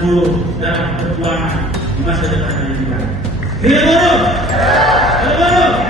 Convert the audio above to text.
maju dalam perjuangan di masa depan yang akan datang. Hidup buruh! Hidup buruh!